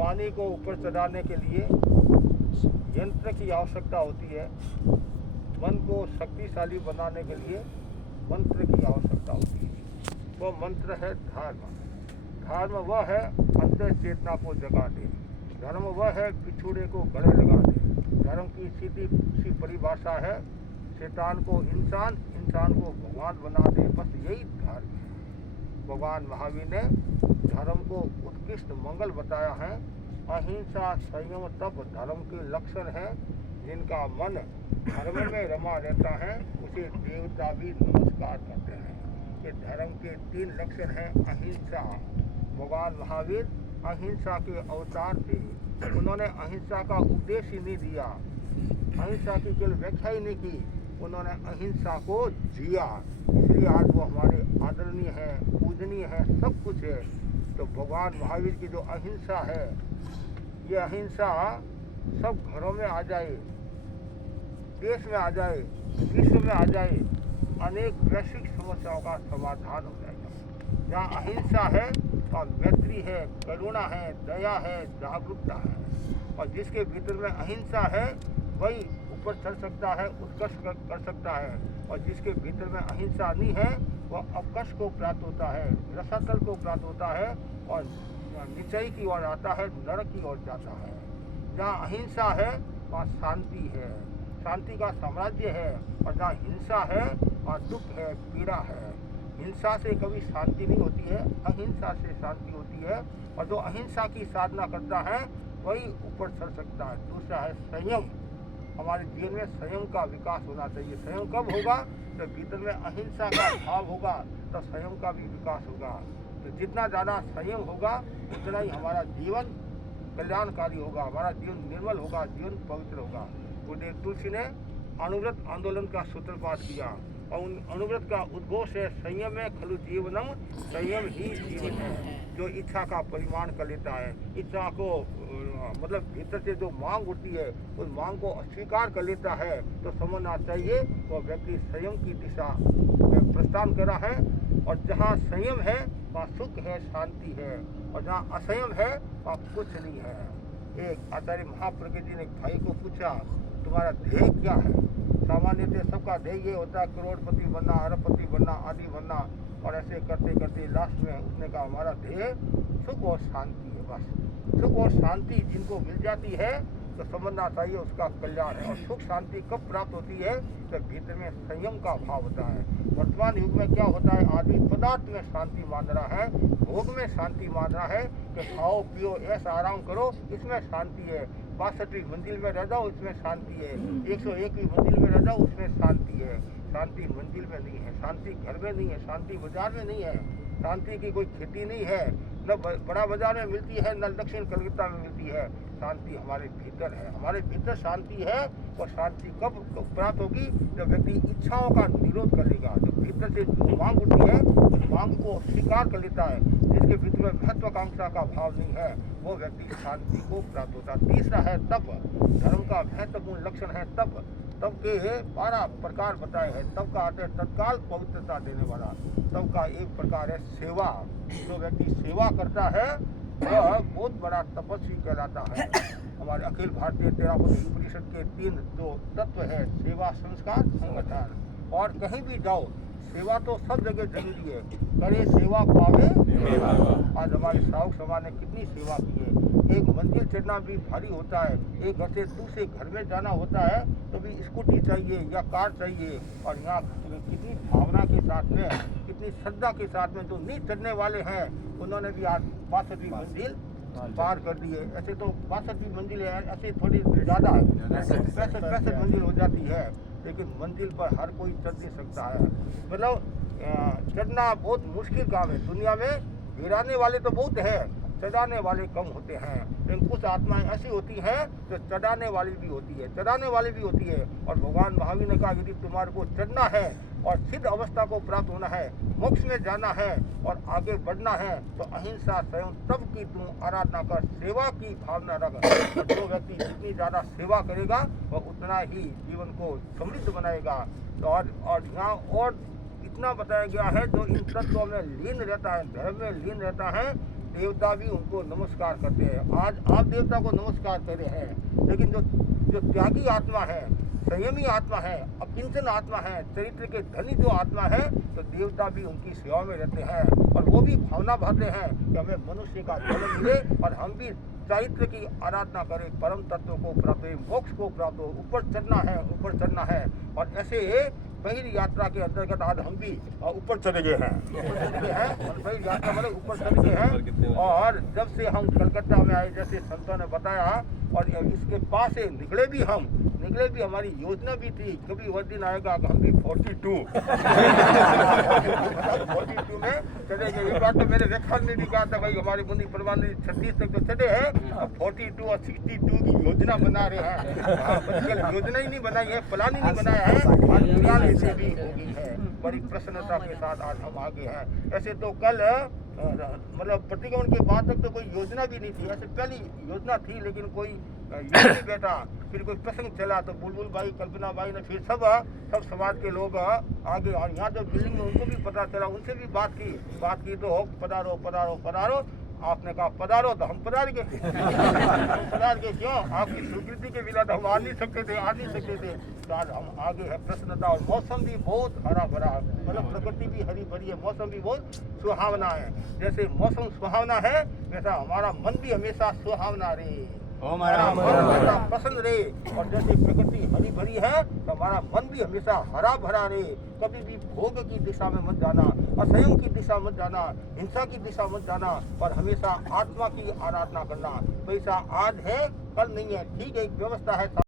पानी को ऊपर चढ़ाने के लिए यंत्र की आवश्यकता होती है। मन को शक्तिशाली बनाने के लिए मंत्र की आवश्यकता होती है। वो मंत्र है धर्म। धर्म वह है अंतर चेतना को जगा दे। धर्म वह है बिछुड़े को गले लगा दे। धर्म की सीधी परिभाषा है शैतान को इंसान, इंसान को भगवान बना दे। बस यही धर्म है। भगवान महावीर ने धर्म को उत्कृष्ट मंगल बताया है। अहिंसा, संयम, तप धर्म के लक्षण हैं। जिनका मन धर्म में रमा रहता है उसे देवता भी नमस्कार करते हैं। ये धर्म के 3 लक्षण हैं। अहिंसा, भगवान महावीर अहिंसा के अवतार थे। उन्होंने अहिंसा का उपदेश ही नहीं दिया, अहिंसा की केवल व्याख्या ही नहीं की, उन्होंने अहिंसा को जिया। इसलिए आज वो हमारे आदरणीय है, पूजनीय है, सब कुछ है। तो भगवान महावीर की जो अहिंसा है, ये अहिंसा सब घरों में आ जाए, देश में आ जाए, विश्व में आ जाए, अनेक वैश्विक समस्याओं का समाधान हो जाएगा। जहाँ अहिंसा है वहाँ मैत्री है, करुणा है, दया है, जागरूकता है। और जिसके भीतर में अहिंसा है वही ऊपर चढ़ सकता है, उत्कर्ष कर सकता है। और जिसके भीतर में अहिंसा नहीं है वह अपकर्ष को प्राप्त होता है, रसातल को प्राप्त होता है और नीचाई की ओर आता है, नरक की ओर जाता है। जहाँ अहिंसा है वहाँ शांति है, शांति का साम्राज्य है। और जहाँ हिंसा है वहाँ दुख है, पीड़ा है। हिंसा से कभी शांति नहीं होती है, अहिंसा से शांति होती है। और जो अहिंसा की साधना करता है वही ऊपर चढ़ सकता है। दूसरा है संयम। हमारे जीवन में संयम का विकास होना चाहिए। संयम कब होगा? तो भीतर में अहिंसा का भाव होगा तो संयम का भी विकास होगा। तो जितना ज़्यादा संयम होगा उतना ही हमारा जीवन कल्याणकारी होगा, हमारा जीवन निर्मल होगा, जीवन पवित्र होगा। गुरुदेव तुलसी ने अणुव्रत आंदोलन का सूत्रपात किया और उन अणुव्रत का उद्घोष है संयम है खलु जीवनम, संयम ही जीवन है। जो इच्छा का परिमाण कर लेता है, इच्छा को मतलब भीतर से जो मांग उठती है उस मांग को अस्वीकार कर लेता है, तो समझना चाहिए वो व्यक्ति संयम की दिशा में प्रस्थान कर रहा है। और जहाँ संयम है वहाँ सुख है, शांति है। और जहाँ असंयम है वहाँ कुछ नहीं है। एक आचार्य महाप्रज्ञ जी ने एक भाई को पूछा तुम्हारा ध्येय क्या है? सामान्यतः सबका ध्येय ये होता है करोड़पति बनना, अरबपति बनना, आदि बनना। और ऐसे करते करते लास्ट में उसने कहा हमारा ध्येय सुख और शांति है। बस सुख और शांति जिनको मिल जाती है तो समझना चाहिए उसका कल्याण है। और सुख शांति कब प्राप्त होती है? जब भीतर में संयम का भाव होता है। वर्तमान युग में क्या होता है? आदमी पदार्थ में शांति मान रहा है, भोग में शांति मान रहा है कि खाओ पियो ऐसा आराम करो, इसमें शांति है। 62वीं मंजिल में रह जाओ, इसमें शांति है। 101वीं मंजिल में रह जाओ, उसमें शांति है। शांति मंजिल में नहीं है, शांति घर में नहीं है, शांति बाजार में नहीं है, शांति की कोई खेती नहीं है, न बड़ा बाजार में मिलती है, न दक्षिण कलकत्ता में मिलती है। शांति हमारे भीतर है, हमारे भीतर शांति है। और शांति कब प्राप्त होगी? जब व्यक्ति इच्छाओं का निरोध कर लेगा। जब भीतर से जो मांग उठती है उस मांग को स्वीकार कर लेता है, जिसके भीतर में महत्वाकांक्षा का भाव नहीं है, वो व्यक्ति शांति को प्राप्त होता है। तीसरा है तप। धर्म का महत्वपूर्ण लक्षण है तप। तप के 12 प्रकार बताए हैं। तप का अर्थ है तत्काल पवित्रता देने वाला। तप का एक प्रकार है सेवा। जो व्यक्ति सेवा करता है वह बहुत बड़ा तपस्वी कहलाता है। हमारे अखिल भारतीय तेरापति उपनिषद के 3 जो तत्व है, सेवा, संस्कार, संगठन। और कहीं भी जाओ सेवा तो सब जगह जरूरी है। करे सेवा पावे। आज हमारे श्रावक सभा ने कितनी सेवा की है। एक मंदिर चढ़ना भी भारी होता है, एक घर से दूसरे घर में जाना होता है तो भी स्कूटी चाहिए या कार चाहिए। और यहाँ कितनी भावना के साथ में, कितनी श्रद्धा के साथ में जो नहीं चढ़ने वाले हैं उन्होंने भी आज 62वीं मंजिल पार कर दी है। ऐसे तो 62वीं मंजिल है, ऐसे थोड़ी ज़्यादा है, 65 मंजिल हो जाती है। लेकिन मंजिल पर हर कोई चढ़ नहीं सकता है। मतलब चढ़ना बहुत मुश्किल काम है। दुनिया में गिराने वाले तो बहुत है, चढ़ाने वाले कम होते हैं। लेकिन कुछ आत्माएं ऐसी होती हैं जो चढ़ाने वाली भी होती है, चढ़ाने वाली भी होती है। और भगवान महावीर ने कहा यदि तुम्हारे को चढ़ना है और सिद्ध अवस्था को प्राप्त होना है, मोक्ष में जाना है और आगे बढ़ना है तो अहिंसा स्वयं तब की तुम आराधना कर, सेवा की भावना रख। और जो व्यक्ति जितनी ज़्यादा सेवा करेगा वह उतना ही जीवन को समृद्ध बनाएगा। और यहाँ और इतना बताया गया है जो इन तत्वों में लीन रहता है, धर्म में लीन रहता है, देवता भी उनको नमस्कार करते हैं। आज आप देवता को नमस्कार कर रहे हैं, लेकिन जो त्यागी आत्मा है, संयमी आत्मा है, अकिंचन आत्मा है, चरित्र के धनी जो आत्मा है, तो देवता भी उनकी सेवा में रहते हैं और वो भी भावना भरते हैं कि हमें मनुष्य का जन्म मिले और हम भी चरित्र की आराधना करें, परम तत्व को प्राप्त हो, मोक्ष को प्राप्त हो, ऊपर चढ़ना है। और ऐसे पहली यात्रा के अंतर्गत आज हम भी ऊपर चले गए हैं, पहली यात्रा मतलब ऊपर चले गए हैं। और जब से हम कलकत्ता में आए, जैसे संतों ने बताया, और इसके पास से निकले भी, हमारी योजना भी थी कभी वह दिन आएगा कि हम भी 42 में चले गए। एक बार तो मेरे व्याख्यान में भी कहा था, भाई हमारी मुनि परमानंद 36 तक तो चले हैं, अब 42 और 62 की योजना बना रहे हैं। योजना ही नहीं बनाई है, प्लान ही नहीं बनाया है, से भी होगी है। बड़ी प्रसन्नता के साथ आज हम आगे हैं। ऐसे तो कल मतलब प्रतिगमन के बाद तक तो कोई योजना भी नहीं थी, ऐसे पहली योजना थी लेकिन कोई नहीं बैठा। फिर कोई प्रसंग चला तो बुलबुल भाई, कल्पना भाई ने फिर सब समाज के लोग आगे, और यहाँ जो बिल्डिंग में उनको भी पता चला, उनसे भी बात की तो पधारो। आपने कहा पधारो, तो हम पधार गए। पधार गए क्यों? आपकी स्वीकृति के बिना तो हम आ नहीं सकते थे। तो आज हम आगे है, प्रसन्नता। और मौसम भी बहुत हरा भरा, मतलब प्रकृति भी हरी भरी है, मौसम भी बहुत सुहावना है। जैसे मौसम सुहावना है, वैसा हमारा मन भी हमेशा सुहावना रहे, हमारा मन हमेशा पसंद रहे। और जैसे प्रकृति हरी भरी है, तो हमारा मन भी हमेशा हरा भरा रहे। कभी भी भोग की दिशा में मत जाना, असंयम की दिशा मत जाना, हिंसा की दिशा मत जाना, और हमेशा आत्मा की आराधना करना। पैसा आज है, कल नहीं है, ठीक है, एक व्यवस्था है।